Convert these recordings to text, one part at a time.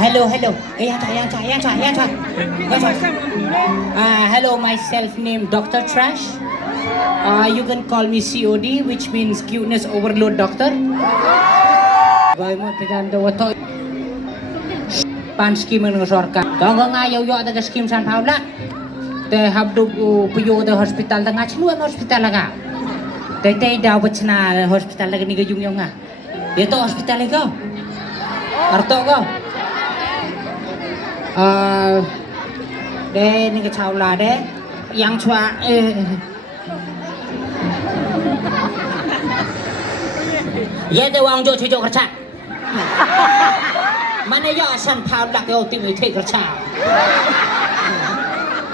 Hello, hello. Yang cak. Hello, myself named Dr. Trash. You can call me COD, which means cuteness overload doctor. Pan skim ng sorka. Kung ngayaw yo taga skim San Paula. Te habdo puyo the hospital da ngach luan hospital laga. Te dapat na hospital laga ni gayung yung nga. Dito hospital ko. Arto ko. De ni ka chaula de yang chua ye de wang jo chijo kerja. Mana yo San Paula yo timi te kerja.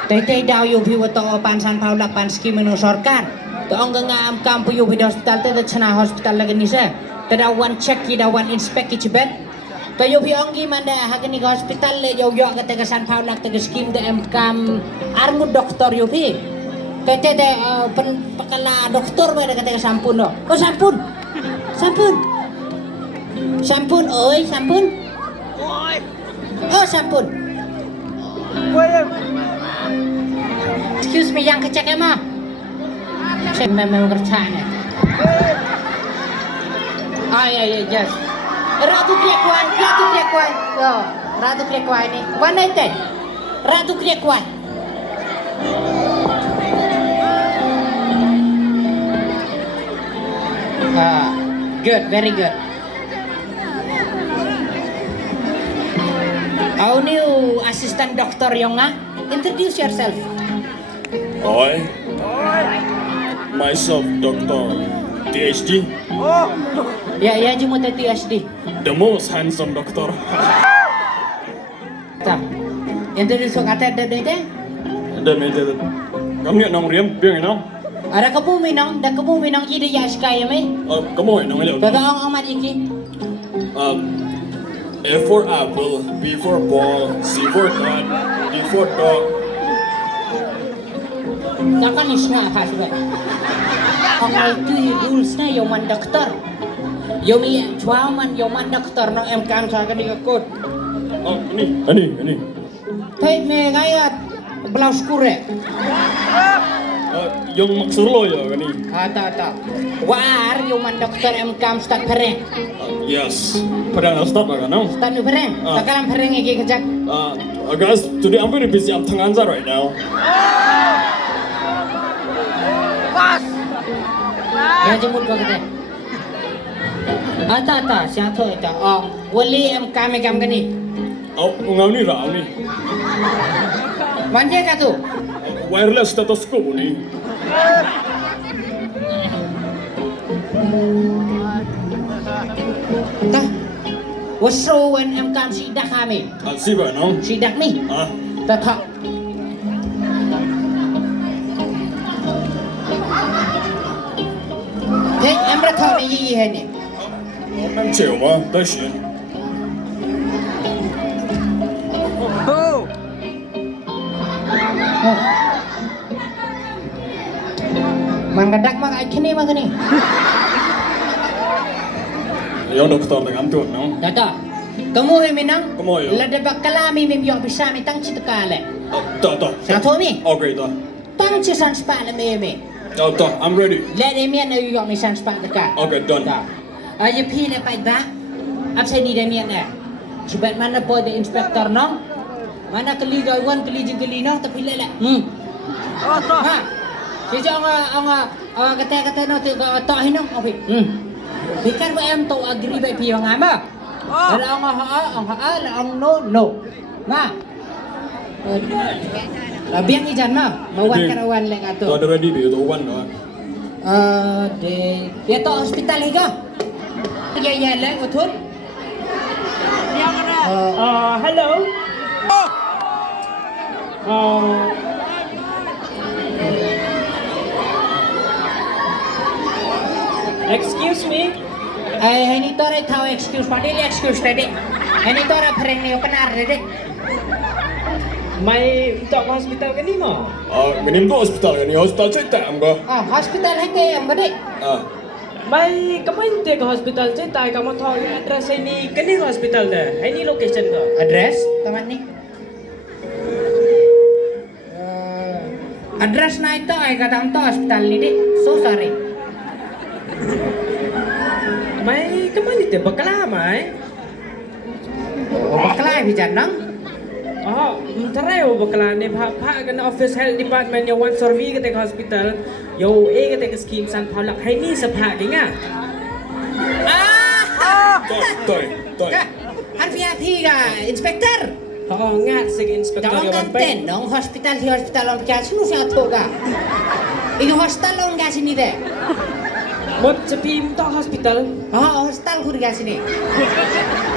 Te daw yung piwato pan San Paula pan skim ng sorkar. Doong nga am kampo yung hospital te chana hospital laga ni sa. Tada one check ida one inspect each bed. Tayo pionggi manda hagani ka hospital le yo ka taga San Paula taga skim de am kam armu doktor yo pi. Tete de pakala doktor ba taga sampun no. Oh sampun. Sampun oi sampun. Oh sampun. Excuse me yang kecek emang. Saya memang kerja ni. Ya, yes. Ratu Kriekuan. Yo, Ratu Kriekuan ni. One night stand. Ratu Kriekuan. Good, very good. Our new assistant doctor Yonga, introduce yourself. I, myself, Dr. THD, Ya, cuma tadi SD. the most handsome doctor. Tak. Introduce kata ada deh. Dan itu, kamu ni nong riam, biang nong. Ada kamu minang jadi ya sekaya me. Kamu nong ni. Tadi ang amat iki. A for apple, B for ball, C for cat, D for dog. Takkan isna apa sih? Ang itu rules na yung man doktor. Yung cuaman yung man doktor no MKM sa kanila kot. Ini. Tay me gayat blouse kure. Yung maksudlo ya kani. Ta. War yung man doktor MKM start pereng. Yes. Pada start na kanong. Start nu pereng. Takalan pereng iki kejak. Guys, today I'm very busy. I'm Tanganza right now. Ya jemput gua kita. Ta. Siapa tu itu? Wali MKM kani. Ngau ni rau ni. Manja ka tu? Wireless stethoscope ni. Tah. Wasrowan MKM sidak kami. Siapa nong? Sidak ni. Ah. Tak. Hei, emra thau ni yi hai ni. Nang chịu mà, tới chuyện. Manggadak mang ai kini mang ni. Yung doktor dengan tuan nong. Tata. Kamu he minang? Kamu yo. Lada bakala mi yo bisa mi tang cita kale. Tak. Satu mi. Okay, tak. Tang ci san spa le mi. Tak, I'm ready. Le de mi na yo mi san spa dekat. Okay, done. Ayo pi le pai ba. Ap sai ni de mi na. Sebab mana po de inspektor nong? Mana keli gawan keli jengkeli nong tapi le. Ha. Jadi ang kata no tu tak hinong. Okay. Bikan ba em to agree ba pi ang ama? Ala ang no. Nga. Biang ijan mawan karawan lek ato. Tak ada ready dia tu one dah. Dia to hospital higa. Ya lek uthun. Hello. Excuse me? Ini to rai thau excuse tadi. Ini to rai phreng ni openar tadi. Mai untuk hospital ke ni mau? Minim tu hospital kan ni, hospital cerita am ko. Hospital hai ke am bade. Mai kemain te ke hospital je tai kamu tahu address ini ke ni hospital dah. Ini location ke? Address teman nih. Address na ito ay katang to hospital ni di. So sorry. Mai kemain te bakala mai. O bakla bijan nang. Oh, tarai bakala ni pak kan office health department yang one survey ke hospital. Yo ke scheme san paulak. Ini sepak ingat. Toi. An VIP ka inspector. Oh, ngat sig inspector Dong yang kanten dong hospital on kya sinu sa toga. Ing hostel on ga sini de. Mot sepi to hospital. Oh, hostel kur ga sini.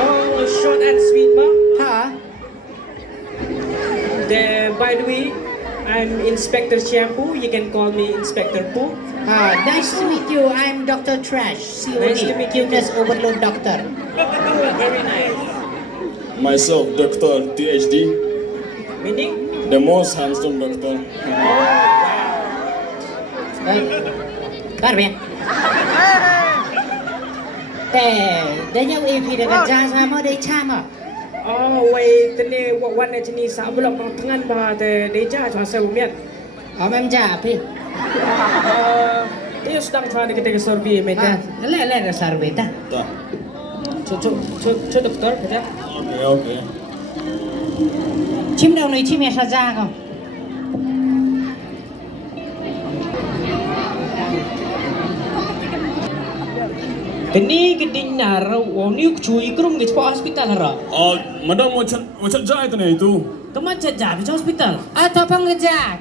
Oh, short and sweet ma. Ha. By the way, I'm Inspector Shampoo. You can call me Inspector Poo. Nice to meet you. I'm Dr. Trash. COD. Nice to meet you. Cuteness overload doctor. Very nice. Myself, Dr. THD, Meaning? the most handsome doctor. Kar be. Te nhau EP de ka ja sama de chama. Oh, wait, tadi wan ni sabulok pang tangan ba te deja chwa sa umiat. Mem ja pi. Dia sedang try kita ke survey meja. Le sarbe ta. Ta. Cu doktor kata. Okay. Chim đâu này chim ya sa ja ko. Kini keding narau, ni cui kerum ke hospital hara. Madam, macam jaya itu. Kamu jaga ke hospital? To bang geja.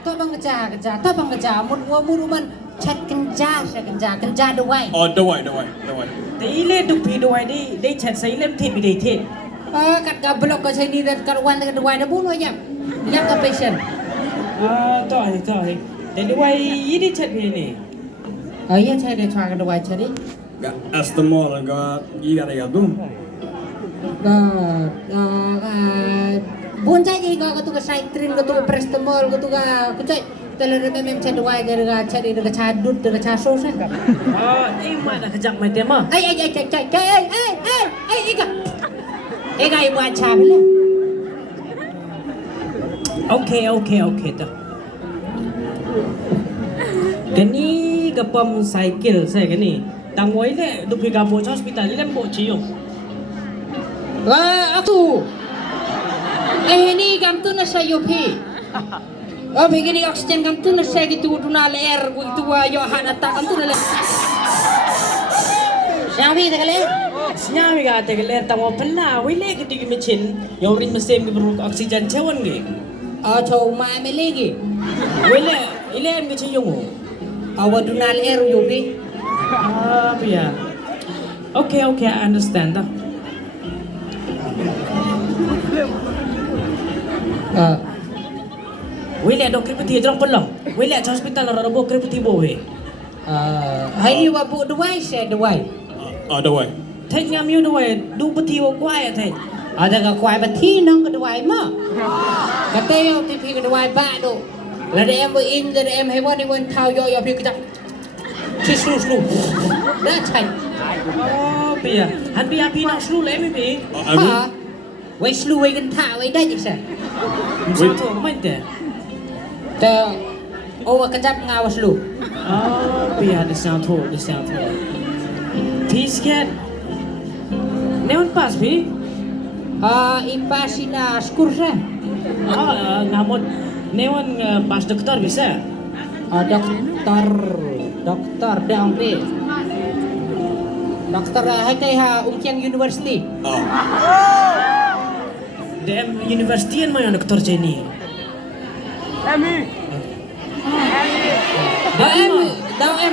Mun man chat kenja dawai. Dawai. Ile dupi doai di chat saya lem tit bi tit. Kat ka blok ka sini dan kat wan ka dawai na buno yam. Yam ka patient. Tahu. Jadi wai ini chat ni. Iya cai de chwa ka dawai chari. Astemol enggak gila ya tuh. Buon cai ka tu ka Citrin ka tu ka Prestamol ka tu ka kucai. Teler mem cai dawai ka cari ka cadut ka caso sa. Mana kejap mai tema. Ai ika. Ika ibu acha bila. Okay dah. Kini kapam cycle saya kini. Tang wai le dupi kapo hospital lem bo cium. Aku. Ini gamtu na sa yopi. Begini oksigen gamtu na sa gitu tunal air gitu yo hanata gamtu na le. Siawi tegale. Siapa yang kata keler tamu pernah, wile kita mecin, yang rin mesin beru oksigen cawan ge. Atau mai melegi. Ile am kecil yungu. Awadunal air yopi. Ya. Okay, I understand dah. Wile dokter peti terang pelong. Wile hospital orang robo krepeti bowe. Hai wa bu dawai se dawai. Dawai. Thay ngam yu dawai, du peti wo kuai thay. Ada ka kuai bati nang ka dawai ma. Kateo ti pi ka dawai ba do. La de em in de em hai wan thao yo pi ka si slu. Dah cai. Ya. Han bi api nak selu le mi bi. Ha. Wai slu wai kan tha wai da je sa. Satu main teh. Te kejap ngawas lu. Ya, dia satu. Tisket. Neon pas bi. Ipasina skur sa. Ngamot neon pas dokter bisa. Doktor dang pi. Doktor hai kai ha Umkiang University. Dem university yang mana dokter Jenny? Đau em.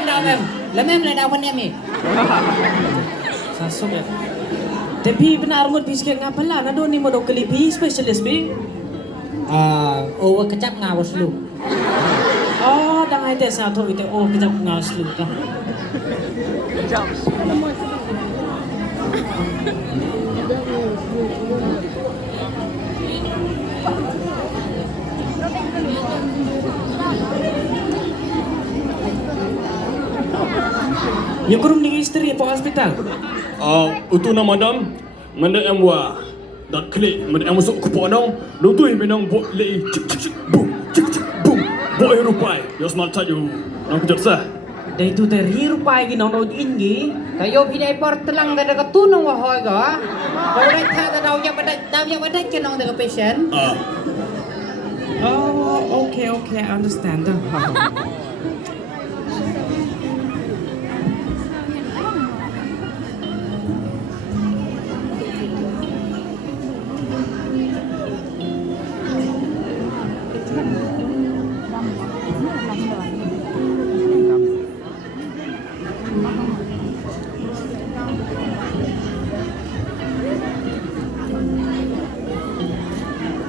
Làm em lại đau con em nhỉ? Sasok ya. Tapi benar mo bisket nga pala na doon ni mo daw kalipi specialist bi. Kecap ngawas lu. Dangay te sa to ite kejap ngawas lu ka. Yung kurang ni history po hospital. Utu na madam, manda em wa dat klik, manda em masuk ke ponong, lu tu menang buat lei cik boom, boom. Boy rupai, yo smart tayo. Nang kejut sah. Dai tu te ri rupai gi nong no in gi. Tayo pinay por telang dah dekat tunong wahoy ko. Kau dah tak tahu yang pada kenong dekat patient. Oh, okay, I understand.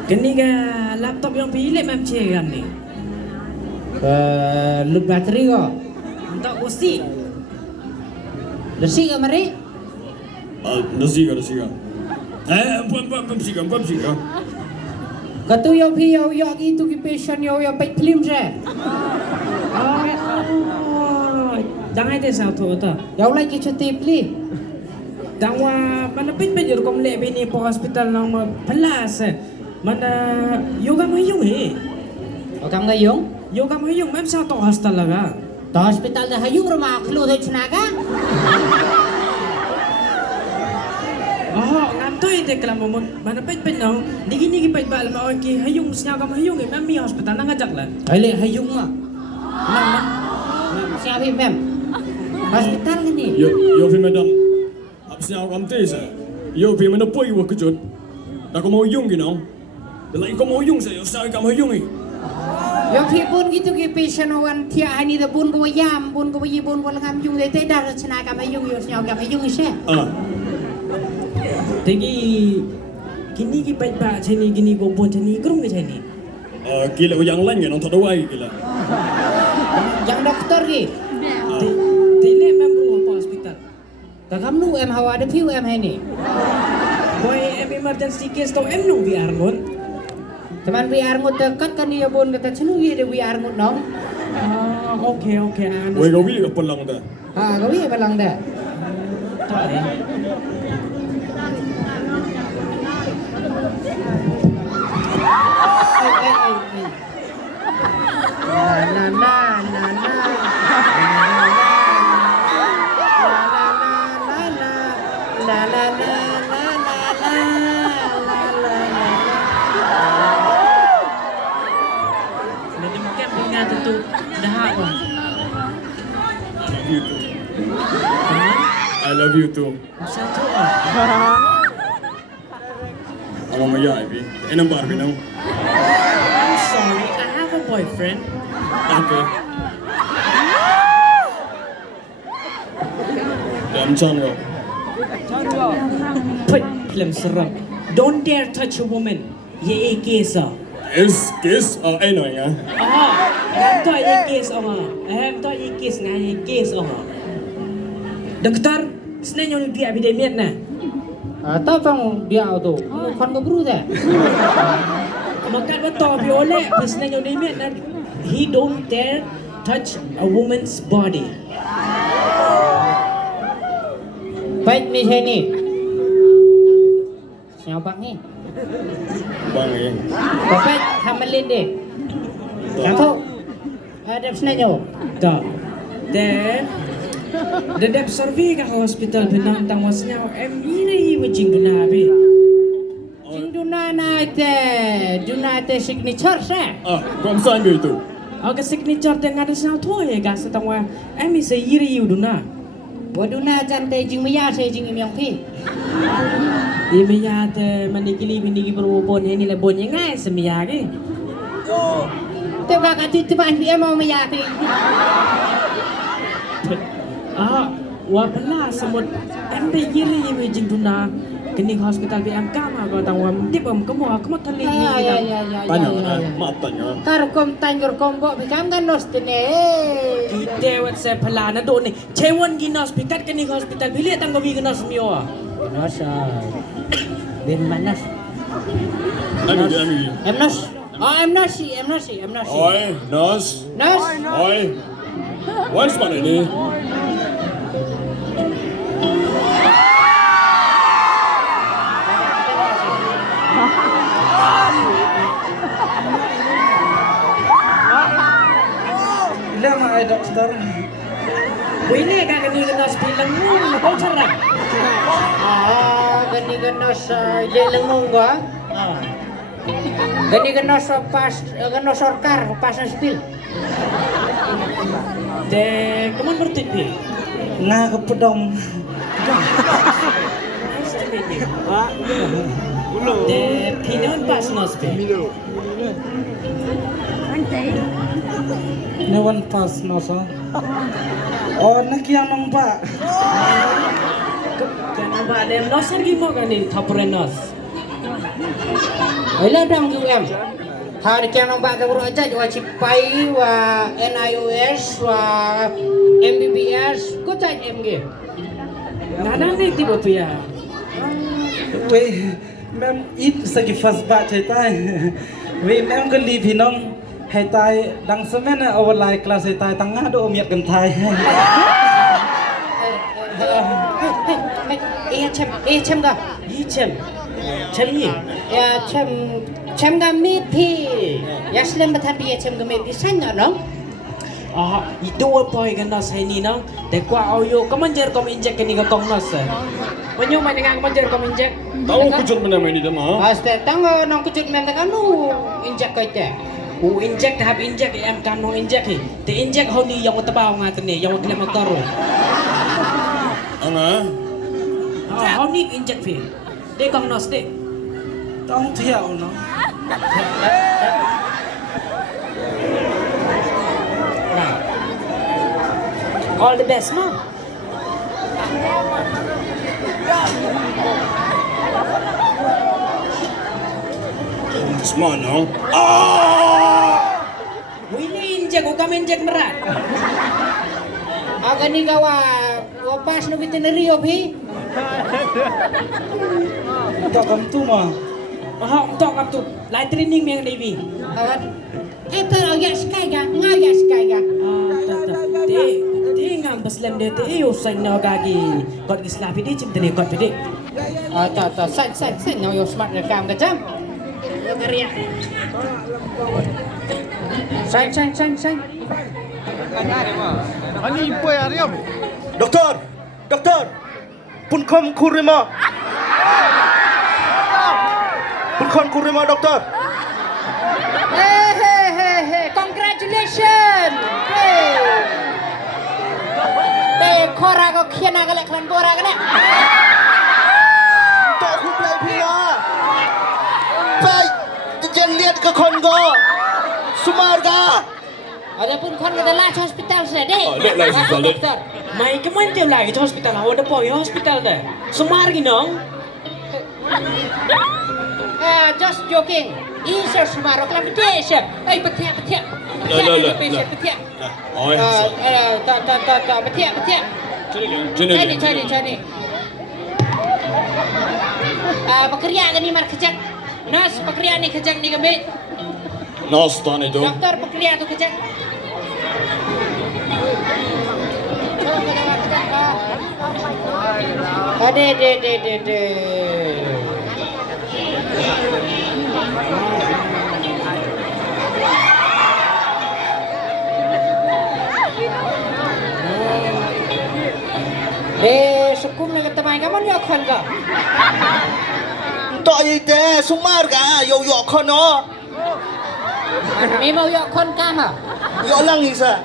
Kini ka laptop yang pilih mem kan ni. Lu bateri ko. Untuk kursi. Lesi ka mari? Nasi ka. Pam siga. Katu yo pi yo itu ki patient yo pek film je. Oh, jangan itu satu tu. Yo lagi cuti pli. Dangwa mana pin kom le bini po hospital nang pelas. Mana yoga mayung Okam ngayong? yoga mayung mem satu hostel laga. Ta hospital dah hayung rumah kelu dah cenaga. Oh, nganto ite kelam mana pin nang nigi pin ba alma ki hayung snya kam hayung mem mi hospital nang ajak lah. Hele hayung mah. Siapa mem? Hospital ni. Yo fi madam. Absnya kam te sa. Yo fi mana poi wa kejut. Dah ko mau yung ginong. Dalai ko mau yung sa yo sa kam yung Yo pi bun gitu ki patient wan tia hani da bun ko yam bun ko yi bun ko ngam yung de te dar cenaga mayung yo snya kam hayung ise. Tegi kini ki pin ba chini gini ko pun chini krung ke chini. Gila yang lain ya nang tak dawai gila. Yang doktor ki. Tele mem po hospital. Ta kam nu em hawa de piu em hai ni. Boy em emergency case to em nung biar ngon. Teman biar ngut dekat kan dia bun kata cenu ye de biar ngut nong. Okay, I Wei understand. kau bi ka pelang dah. Kau ye balang dah. Tak eh. Nanti mungkin punya tentu dah apa. I love you too. Satu Ama maya bi. Enam bar binang. I'm sorry, I have a boyfriend. Okay. Dam chan ko. Put film seram. Don't dare touch a woman. Ye case ah. Kiss ai nói nga. Em to ye case Em to ye case na ye case Doktor, sebenarnya yang dia epidemic na. Tahu bang dia tu. Kon ko bru dah. Makan betul biolek, sebenarnya yang epidemic na. He don't dare touch a woman's body. Baik ni saya ni. Siapa ni? Bang eh. Bapak hamalin deh. Tahu? Ada sebenarnya. Tak. Then, the dep survey ka hospital pinang tamasnya em ini wajing duna be. Jing duna na te signature sa. Kom san bi tu. Aga signature dengan ada sana tu ya gas tangwa em isa iri duna. Waduna jan te jing maya se jing im yang pi. Imiya te manigili binigi berubon ini le bonye ngai semia ke. Te ka ka ti ban em mau maya ti. Wapala semut em be iri wajing duna. Kini hospital bi am kama ko tangwa dip am kamu tali ni. Tanya mak tanya. Karkom tanjur kombo bikam kan nostine. Kita WhatsApp pala na doon ni. Cewon ginos pikat kini hospital bili tanggo bi ginos mio. Nasa. Bin manas. Ami. Emnas. Oh emnasi. Oi, Nas. Nas. Oi. Once mana ni? Ila mga doktor. Wini ka gani-ganos bilang mo, kau sarap. Gani-ganos jelengung ko. Gani-ganos pas ganos sorkar pas spil. De, kaman bertipi. Nga kapedom. De, pinon pas nospe. Nawan pas nosa. Oh, nakiang nong ba? Kan ba dem nos lagi mo ganin tapurenos. Ila dang UM. Hari kaya nang baga bro aja wa cipai wa NIOS wa MBBS ko cai MG. Nana ni tiba pia. Wei, mem it sagi fas ba chai tai. Wei mem ko li pinong hai tai dang semen overlay kelas hai tai tengah do miat kan tai. Iya cem ga. Icem. Cemni. Ya cem ga miti. Ya slim bathan dia cem ga miti san no. Itu apa yang nas ini nang? Dekwa auyo kemanjer kom injek ni ka kong nas. Manyo man nga kemanjer kom injek. Tahu kujut mana ini dah mah? Aste tang nang kujut mem tak anu injek ko ite. Injek tahap injek em kan no injek hi. Te injek ho ni yang tabaw nga tani yang kila magkaro. Anga? Ho ni injek fi. De kong nas de. Tong thiao no. All the best ma. Semua no. Wini injek o kam injek merat. Aga ni gawa pas no veterinary obi. Tak kam tu mah. Untuk kam tu. Lai training yang Devi. Awan. Itu agak sky ga, ngagak sky ga. Te ngam beslam de te yo san no gagi. Kot gislapi de cim tene kot de. Ta san yo smart rekam ka jam. Yo karya. San. Doktor, pun kom kurima. Pun kom kurima doktor. Hey, congratulations. Hey, kora ko khiana ka leklan bora ka na. Tak aku play pia. Baik, jen lihat ke kongo. Sumarga. Ada pun kon kita last hospital se deh. Ada lah hospital, dek. Doktor. Mai keman jam lagi ke hospital. Awak ada poi hospital dah. Sumar ginong. Just joking. Isa sumaro klan betes. Ay betia. Lah. Betia. Oh ya. Ta betia. Cari. Pekerja ni mar kejak. Nas pekerja ni kejak ni kami. Nastan itu. Doktor pekerja tu kejak. Ade. Sukum na katamay ka man yo kon ka. Tak ide Sumarga yo kono. May mau yo kon ka ma. Yo lang isa.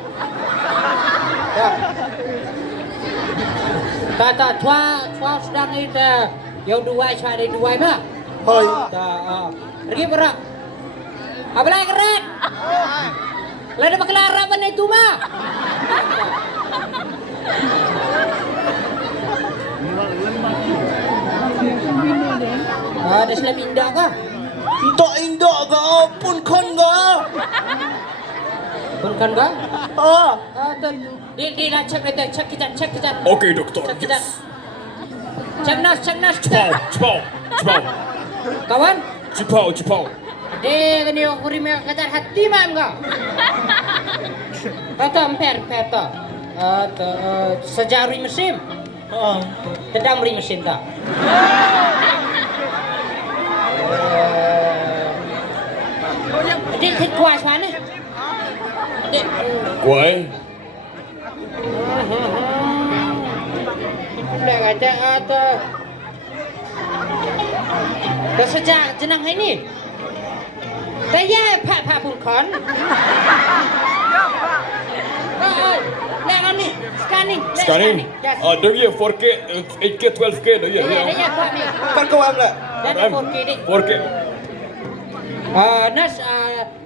Ta tua sedang itu yo dua cari dua ba. Hoi. Ta pergi berak. Abalai keren. Lada baklara ba na itu ma. Ada selam indah ka? Tak indak ga pun kon ga. Bukan ka? Ah, Di nak cek kita. Okey doktor. Cek kita. Cek nas. Cepat. Kawan? Cepat. Kani aku rima kadar hati mam ka. Kata emper ta. Sejarah mesin. Tedam ri mesin ta. Adik thịt quài xoắn này. Adik. Kuai. Dah kata atau dah sejak jenang hari ni. Saya pak pun kon. Oh, lihat ni, scanning. Scanning. Yes. Dah ya 4K, 8K, 12K dah ya. Dah pak ni. Kan kau am lah. Dah 4K ni. 4K. Nas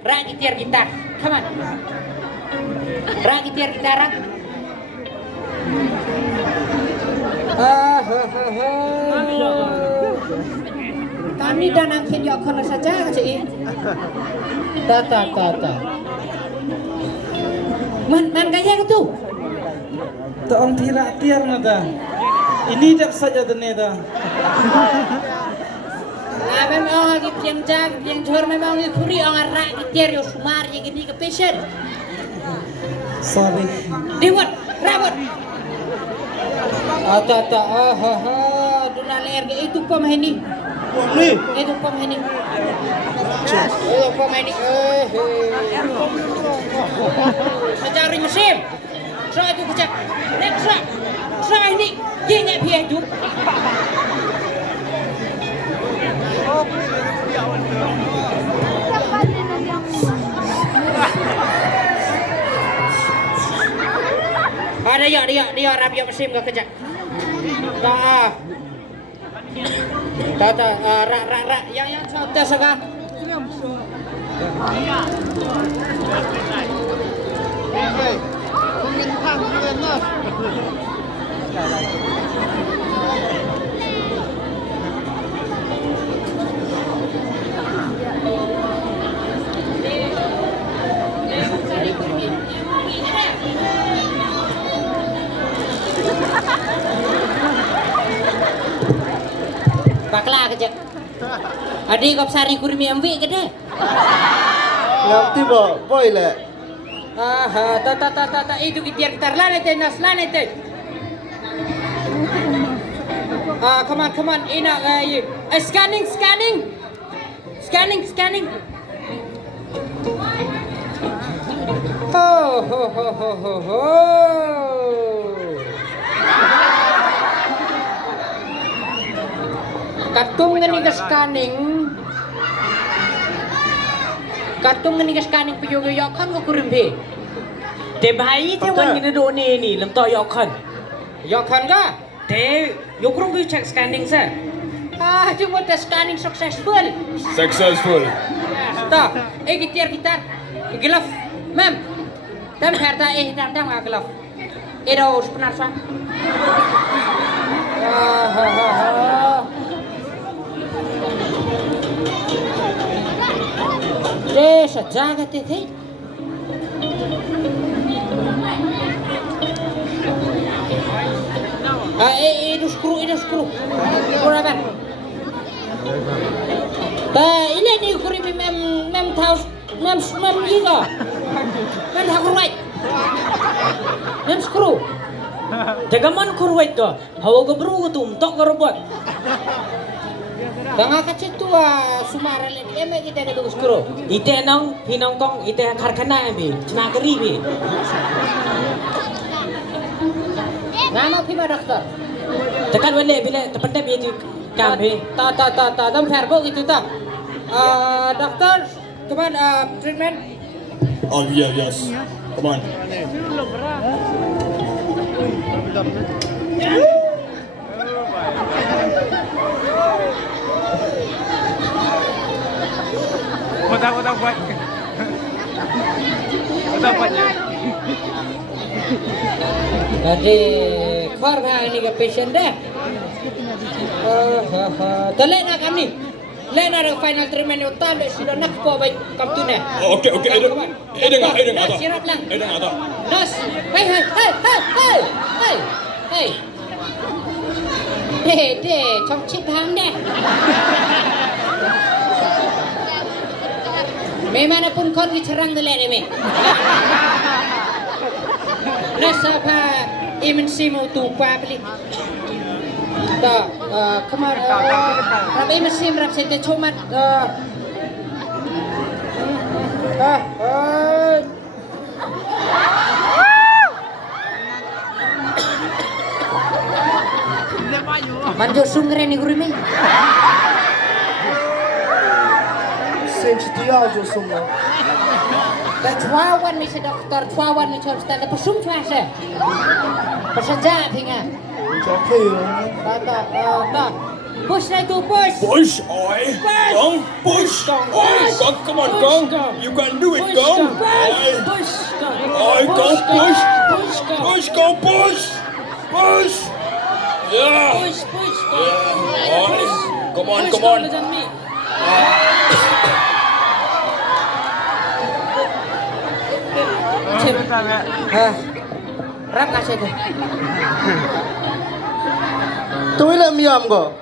rak gitar. Come on. Rak gitar. Kami dan angkin yok kono saja cik. Ta. Man gaya ke tu? Taong tiar na da. Ini dak saja dene da. Memang lagi piang jor memang lagi kuri orang rak gitar yo sumar yang gini ke patient. Sorry. Diwat, rabot. Ta. Duna leer itu pom ini. Ni. Itu pom ini. Sejarah musim. Soal itu kecak. Next soal ini dia nak biar hidup. Dia Arab yang musim ke kecak. Tak, rak, yang contoh sekarang. Bakla kerja. Adik kau sari kurmi ambil ke deh? Ngerti boy lah. Tak itu gitar lah nanti. Come on, ina scanning. Oh. Katung ngani ka scanning pe yo kan ko kurimbe. Te bhai te wan ni do ni lam to yok khan. Yo kan ka? Te yokrong bi check scanning sa. Cuma the scanning successful. Successful. Ta, gitar. Glove. Ma'am. Tam harta tam glove. Ero sebenar sa. Desa jaga tete. Itu skru. Berapa? Ini ni kuri mem tahu mem juga. Mem tak kuat. Mem skru. Jagaman kurwait to. Hawa go bru tum tok go robot. Tengah kecil tu sumara le eme kita ke tu skru. Ite nang pinong kong ite karkhana bi. Chna kari bi. Nama phima doktor. Tekan wale bile tepante bi ji kam bi. Ta. Tam fergo gitu ta. Doktor, cuman treatment. Oh yeah, yes. Come on. What buat? Jadi korban ini ke patient dah. Terlek nak kami. Lek nak final treatment utam dek sudah nak po baik kam tu ne. Okay. Dengar. Sirap lang. Dengar. Nas. Hey. Trong chip hang deh. Memang pun kon dicerang terlek ni. Nas apa imen simu tu pa beli. Tak, kemar. Rap imen sim rap saya comat. Manjo sungre ni guru mi. Sensitia jo semua. Dan cuawan ni si doktor, cuawan ni cuawan stand pesum cuaca. Pesaja pinga. Oke. Tak. Push lah tu push. Push, oi. Gong, push. Oi, Gong, come on, Gong. You can do it, Gong. Oi, Push, Gong. oi, Gong, push. Push, Gong. Push, Gong, push. Push. Yeah. Push, push, Gong. Yeah. Oi. Come on, Push, come Gong, on. macam ni. Rap kasih tu. Tôi là miam go.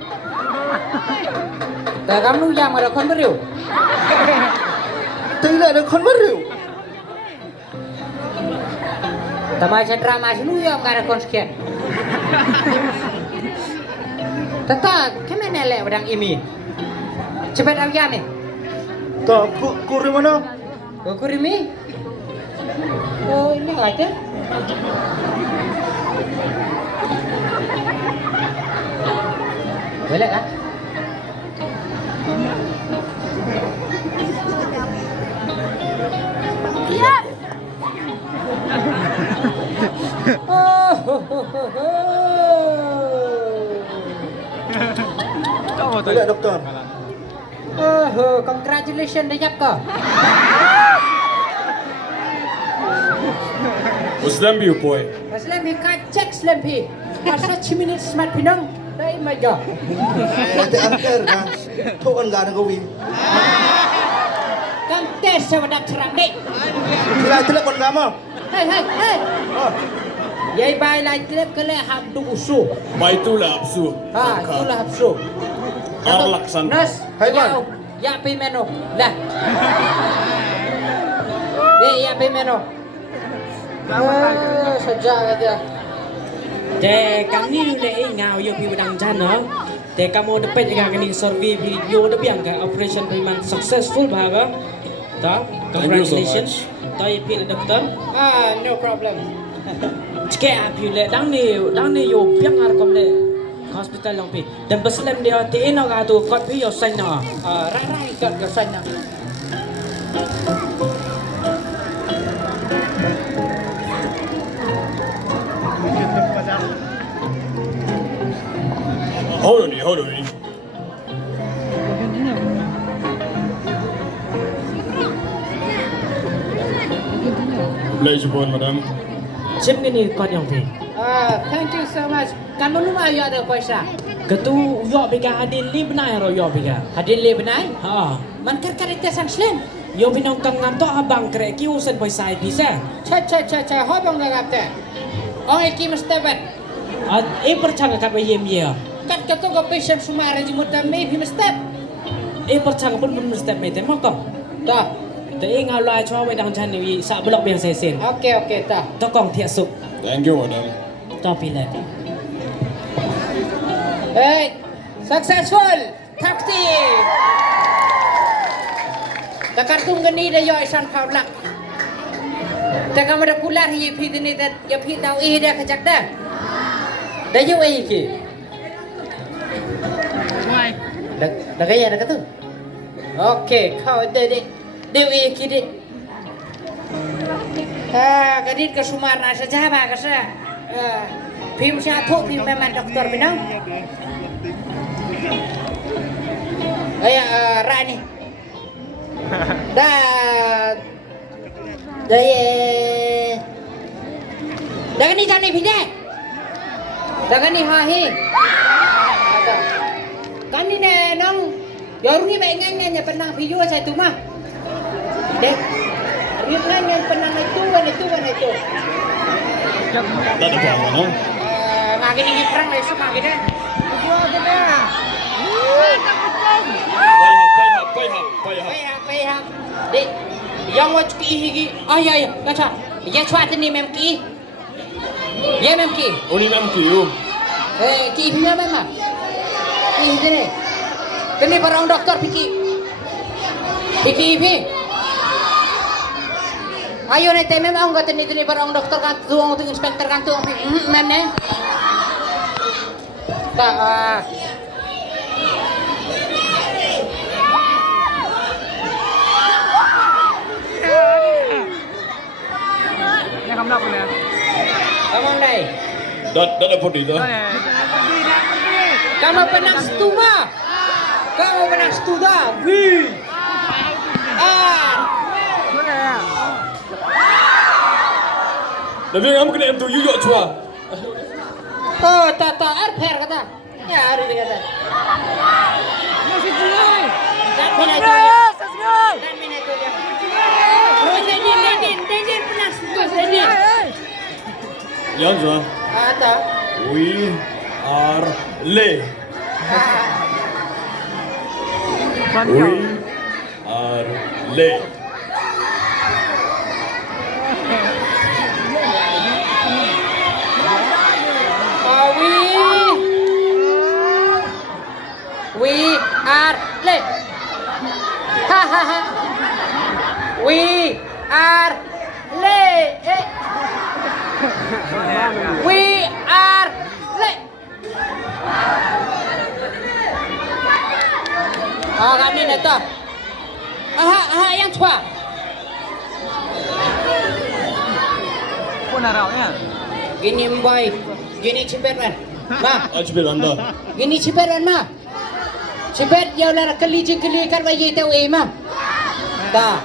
Dah kamu yang ada kon beriu. Tôi là được con mất rượu. Tamaja drama sinu yang ada kon sekian. Tata, kemana le pedang ini? Cepat aja ni. Tuh, kuri mana? Ukur ini. Oh, ini ada. Boleh kan? Tôi là dokter. Congratulations dah jap kau. Muslim view, boy. Muslim hi kacak Muslim hi. Masa 10 minit smart pinang. Dai maja. Nanti angker kan. Tuh kan gak ada kowi. Kam tes sewadak serang dik. Tidak kon gak mau. Hei. Yai bai lai klep kele hak du usu. Mai tu lah absu. Ha, itulah hapsu. Arlak san. Nas, Hai, Bang. Ya pi meno. Dah. Ya pi meno. Sejak aja. แต่กังนี่เลยงาวโยพี่ดังจันเนาะแต่กังโมเดเป็ดกันนี่สอร์วีพี่โยเดเบียงกับ operation พี่มัน successful บ้างก็ต่อ congratulations ต่อพี่เลยด็อกเตอร์ No problem. แกพี่เลยดังนี่โยเบียงอะไรก็เลย hospital ลองพี่dan berselam dia tiin orang tu kotพี่โยสัญญา Rai kat kesana. Hold on. Pleasure, boy, madam. ชิมกันนี่ก่อนยังพี่ Thank you so much. Kamu lu mau ada paisa? ก็ตู้ยอพี่กาฮัดดินลีบนายเรายอพี่กา Hadir le benai? ฮะ Man karkarita sang slim. โยพี่น้องกังงานต่อบังเกรกิ้วเซนไปใส่พี่ซะ Cha. Hoi bang gagap te. Ong iki mesti bet. percaya katไปเยี่ยมเยี่ย Kat kato ko patient sumara jimut ta may bi mesti. percaya pun pun mesti mete mak kau Dah. แต่เองเอาลายช่อไว้ดังชันนี่สะบล็อกเบียงเซน Okay ta. ต้องกองเทียสุก Thank you, madam. ต่อปีเลย Hey, successful. Takti. Takartung gani da yo isan paulak. Taka mada kular hi phi ni da ya phi tau e da kajak da. Da yo e ki. Da gaya da katu. Okay, kau de. Deu e ki de. Kadit ke Sumarna saja ba ka sa. Phim sa thuốc phim memang doktor binang. Ra ni. Dah. Dah ni jani phide. Dah ni ha hi. Ada. Kan ni ne nong. Yorungi ba ngan penang video saya tu mah. Dek. Ringan yang penang itu. Tak ada apa-apa, no? Ngagin ini perang besok ngagin ya. Payah. Dek, yang wajib ki. Oh ya, kata. Ya cuat ni mem ki. Ya mem ki. Only ma'am you. Ki punya mem ah. Ki ni. Kini parang doktor piki. Piki. Ayo nih temem ang gatin itu nih barang dokter kan tuang tuh inspektor kan tuang mem nih. Tak. Yang kamu lakukan ya? Kamu dai. Dat apa dia? Kamu penang stuma. Kamu penang studa. Wih. Tapi kamu kena em tu yuk cua. Oh, tak air kata. Ya, hari ini kata. Dan mina itu dia. Dan mina itu dia. Oh, Dendin penang studa. Dendin. Yang cua. Ada. We are le. We are le. We are late. Ha ha ha. We are late. We are late. Ah, kami neta. Aha, yang tua. Pun naraunya. Gini boy, gini cepet man. Ma, Ajbil anda. gini cepet man ma. Cepet ya ular keli kar bayi tahu imam. Ta.